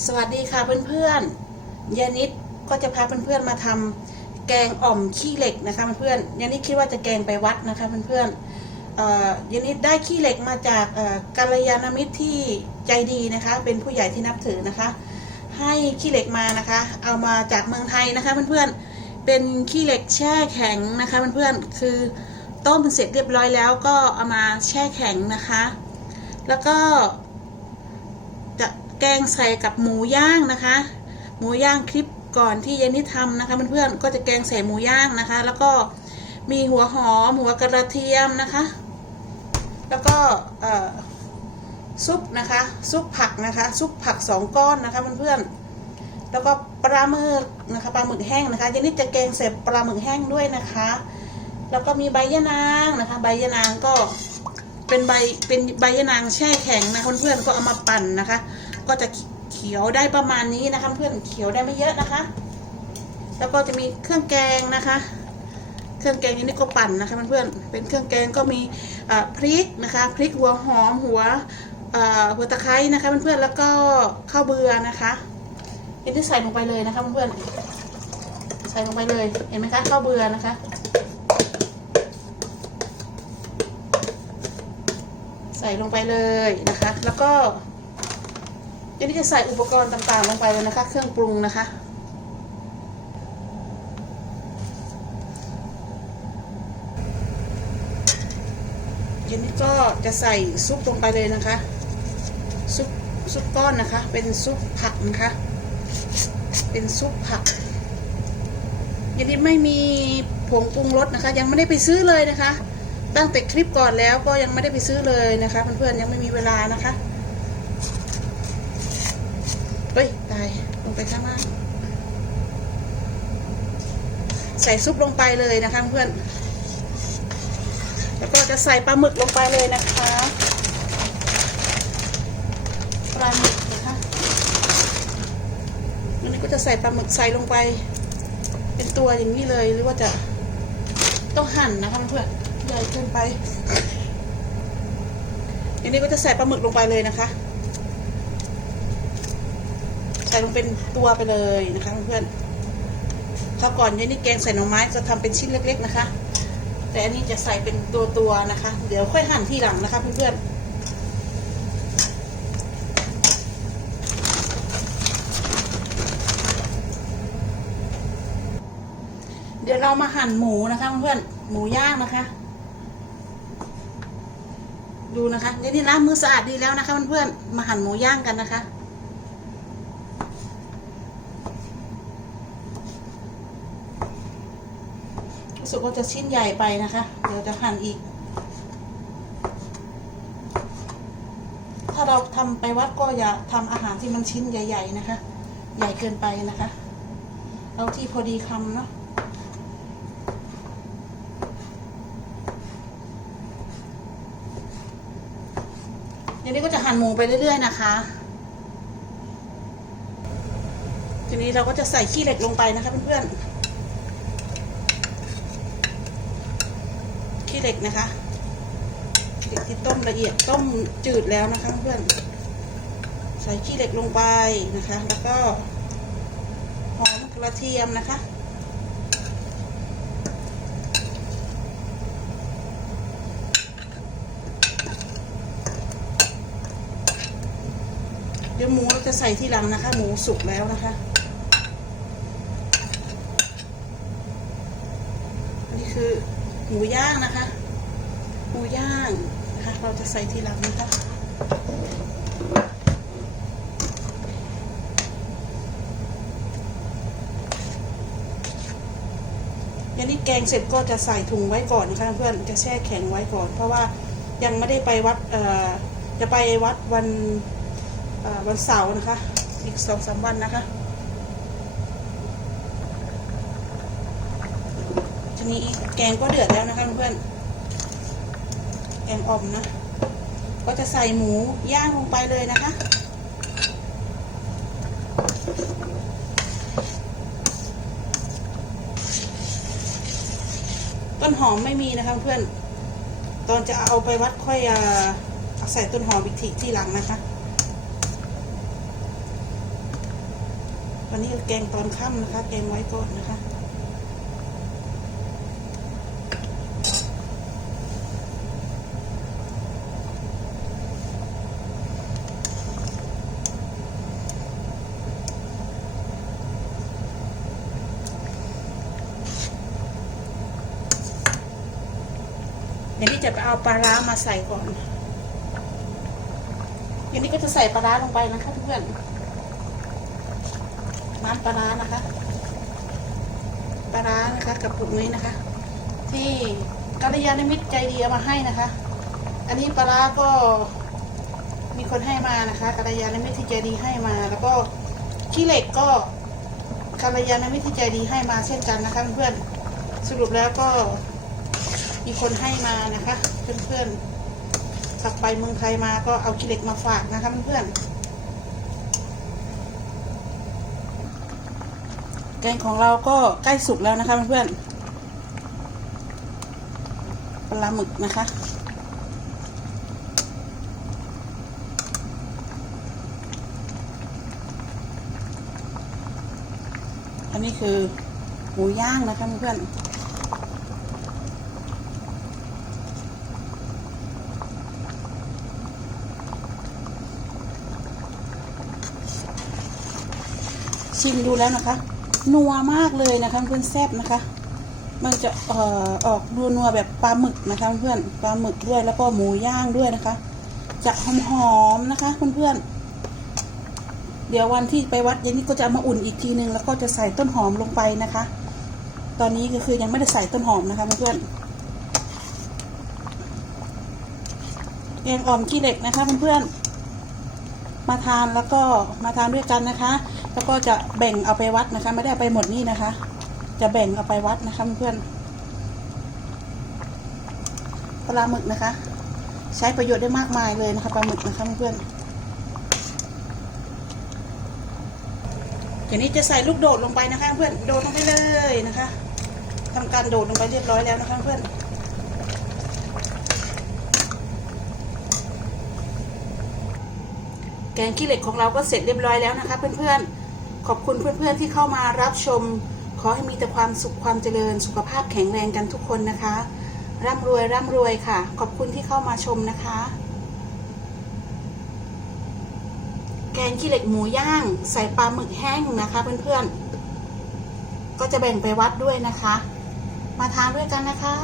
สวัสดีค่ะเพื่อนๆยานิดก็จะพาเพื่อนๆมาทำแกงอ่อมขี้เหล็กนะคะเพื่อนๆยานิดคิดว่าจะแกงไปวัดนะคะเพื่อนๆเอ่อยานิดได้ขี้เหล็กมาจากกัลยาณมิตรที่ใจดีนะคะ เป็นผู้ใหญ่ที่นับถือนะคะ ให้ขี้เหล็กมานะคะ เอามาจากเมืองไทยนะคะเพื่อนๆเป็นขี้เหล็กแช่แข็งนะคะเพื่อนๆคือต้มเสร็จเรียบร้อยแล้วก็เอามาแช่แข็งนะคะ แล้วก็ แกงใส่กับหมูย่างนะคะ หมูย่างคลิปก่อนที่เยนนี่ทำนะคะเพื่อนๆก็จะแกงใส่หมูย่างนะคะ แล้วก็มีหัวหอมหัวกระเทียมนะคะ แล้วก็ซุปนะคะซุปผักนะคะซุปผักสองก้อนนะคะเพื่อนๆแล้วก็ปลาหมึกนะคะปลาหมึกแห้งนะคะเยนนี่จะแกงใส่ปลาหมึกแห้งด้วยนะคะ แล้วก็มีใบยะนางนะคะ ใบยะนางก็เป็นใบเป็นใบยะนางแช่แข็งนะเพื่อนๆก็เอามาปั่นนะคะ ก็จะเขียวได้ประมาณนี้นะคะ เพื่อนเขียวได้ไม่เยอะนะคะ แล้วก็จะมีเครื่องแกงนะคะ เครื่องแกงนี้ก็ปั่นนะคะเพื่อนๆเป็นเครื่องแกงก็มีพริกนะคะพริกหัวหอมหัวหัวตะไคร้นะคะเพื่อนๆแล้วก็ข้าวเบื่อนะคะเห็นที่ใส่ลงไปเลยนะคะเพื่อนๆใส่ลงไปเลยเห็นไหมคะข้าวเบื่อนะคะใส่ลงไปเลยนะคะ แล้วก็ ดี๋ยวนี้จะใส่อุปกรณ์ต่างๆลงไปเลยนะคะ เครื่องปรุงนะคะ เดี๋ยวนี้ก็จะใส่ซุปลงไปเลยนะคะ ซุปซุปก้อนนะคะ เป็นซุปผักนะคะ เป็นซุปผักเดี๋ยวนี้ไม่มีผงปรุงรสนะคะ ยังไม่ได้ไปซื้อเลยนะคะ ตั้งแต่คลิปก่อนแล้วก็ยังไม่ได้ไปซื้อเลยนะคะเพื่อนๆยังไม่มีเวลานะคะ เฮ้ยตายลงไปข้างล่างใส่ซุปลงไปเลยนะคะเพื่อน แล้วก็จะใส่ปลาหมึกลงไปเลยนะคะปลาหมึกนะคะวันนี้ก็จะใส่ปลาหมึกใส่ลงไป เป็นตัวอย่างนี้เลยหรือว่าจะต้องหั่นนะคะเพื่อนใหญ่เกินไปอันนี้ก็จะใส่ปลาหมึกลงไปเลยนะคะ ใส่ลงเป็นตัวไปเลยนะคะเพื่อนๆถ้าวก่อนเนี่ยนี่แกงใส่หน่อไม้จะทำเป็นชิ้นเล็ก ๆนะคะ แต่อันนี้จะใส่เป็นตัวๆนะคะ เดี๋ยวค่อยหั่นทีหลังนะคะเพื่อนๆเดี๋ยวเรามาหั่นหมูนะคะเพื่อนหมูย่างนะคะ ดูนะคะเดี๋ยวนี้ล้างมือสะอาดดีแล้วนะคะเพื่อนมาหั่นหมูย่างกันนะคะ สึกว่าจะชิ้นใหญ่ไปนะคะ เดี๋ยวจะหั่นอีก ถ้าเราทำไปวัดก็อย่าทำอาหารที่มันชิ้นใหญ่ ๆนะคะ ใหญ่เกินไปนะคะ เอาที่พอดีคำเนาะทีนี้ก็จะหั่นหมูไปเรื่อย ๆ นะคะทีนี้เราก็จะใส่ขี้เหล็กลงไปนะคะเพื่อนๆ เหล็กนะคะเหล็กที่ต้มละเอียดต้มจืดแล้วนะคะเพื่อนใส่ขี้เหล็กลงไปนะคะ แล้วก็หอมกระเทียมนะคะเดี๋ยวหมูเราจะใส่ที่หลังนะคะ หมูสุกแล้วนะคะ อันนี้คือหมูย่างนะคะ ย่างนะคะเราจะใส่ทีหลังนะคะอันนี้แกงเสร็จก็จะใส่ถุงไว้ก่อนนะคะเพื่อนจะแช่แข็งไว้ก่อน เพราะว่ายังไม่ได้ไปวัดเอ่อจะไปวัดวันวันเสาร์นะคะ อีกสองสามวันนะคะทีนี้แกงก็เดือดแล้วนะคะเพื่อน แกงอ่อมนะ ก็จะใส่หมูย่างลงไปเลยนะคะต้นหอมไม่มีนะคะเพื่อน ตอนจะเอาไปวัดค่อยเอาใส่ต้นหอมอีกทีที่หลังนะคะ วันนี้แกงตอนค่ำนะคะ แกงไว้ก่อนนะคะ ดี๋ยวนี้จะไปเอาปลาร้ามาใส่ก่อนเดี๋ยวนี้ก็จะใส่ปลาร้าลงไปนะคะเพื่อนน้ำปลาร้านะคะ ปลาร้านะคะกับปุกนี้นะคะ ที่กัลยาณมิตรใจดีเอามาให้นะคะ อันนี้ปลาร้าก็มีคนให้มานะคะกัลยาณมิตรที่ใจดีให้มา แล้วก็ขี้เหล็กก็กัลยาณมิตรที่ใจดีให้มาเช่นกันนะคะเพื่อนสรุปแล้วก็ มีคนให้มานะคะ เพื่อนๆกลับไปเมืองไทยมาก็เอาขี้เหล็กมาฝากนะคะเพื่อนๆแกงของเราก็ใกล้สุกแล้วนะคะเพื่อนๆปลาหมึกนะคะอันนี้คือหมูย่างนะคะเพื่อนๆ ชิมดูแล้วนะคะ นัวมากเลยนะคะเพื่อนแซ่บนะคะ มันจะเอ่อออกดูนัวแบบปลาหมึกนะคะเพื่อนปลาหมึกด้วยแล้วก็หมูย่างด้วยนะคะ จะหอมๆนะคะเพื่อนๆเดี๋ยววันที่ไปวัดเย็นนี้ก็จะามาอุ่นอีกทีนึงแล้วก็จะใส่ต้นหอมลงไปนะคะ ตอนนี้ก็คือยังไม่ได้ใส่ต้นหอมนะคะเพื่อนแกงอ่อมขี้เหล็กนะคะเพื่อนๆมาทานแล้วก็มาทานด้วยกันนะคะ แล้วก็จะแบ่งเอาไปวัดนะคะ ไม่ได้เอาไปหมดนี่นะคะ จะแบ่งเอาไปวัดนะคะเพื่อนปลาหมึกนะคะ ใช้ประโยชน์ได้มากมายเลยนะคะปลาหมึกนะคะเพื่อนเดี๋ยวนี้จะใส่ลูกโดดลงไปนะคะ เพื่อนโดดลงไปเลยนะคะทำการโดดลงไปเรียบร้อยแล้วนะคะเพื่อนแกงขี้เหล็กของเราก็เสร็จเรียบร้อยแล้วนะคะ เพื่อนๆ ขอบคุณเพื่อนๆที่เข้ามารับชม ขอให้มีแต่ความสุขความเจริญ สุขภาพแข็งแรงกันทุกคนนะคะ ร่ำรวยร่ำรวยค่ะ ขอบคุณที่เข้ามาชมนะคะ แกงขี้เหล็กหมูย่าง ใส่ปลาหมึกแห้งนะคะ เพื่อนๆก็จะแบ่งไปวัดด้วยนะคะ มาทานด้วยกันนะคะ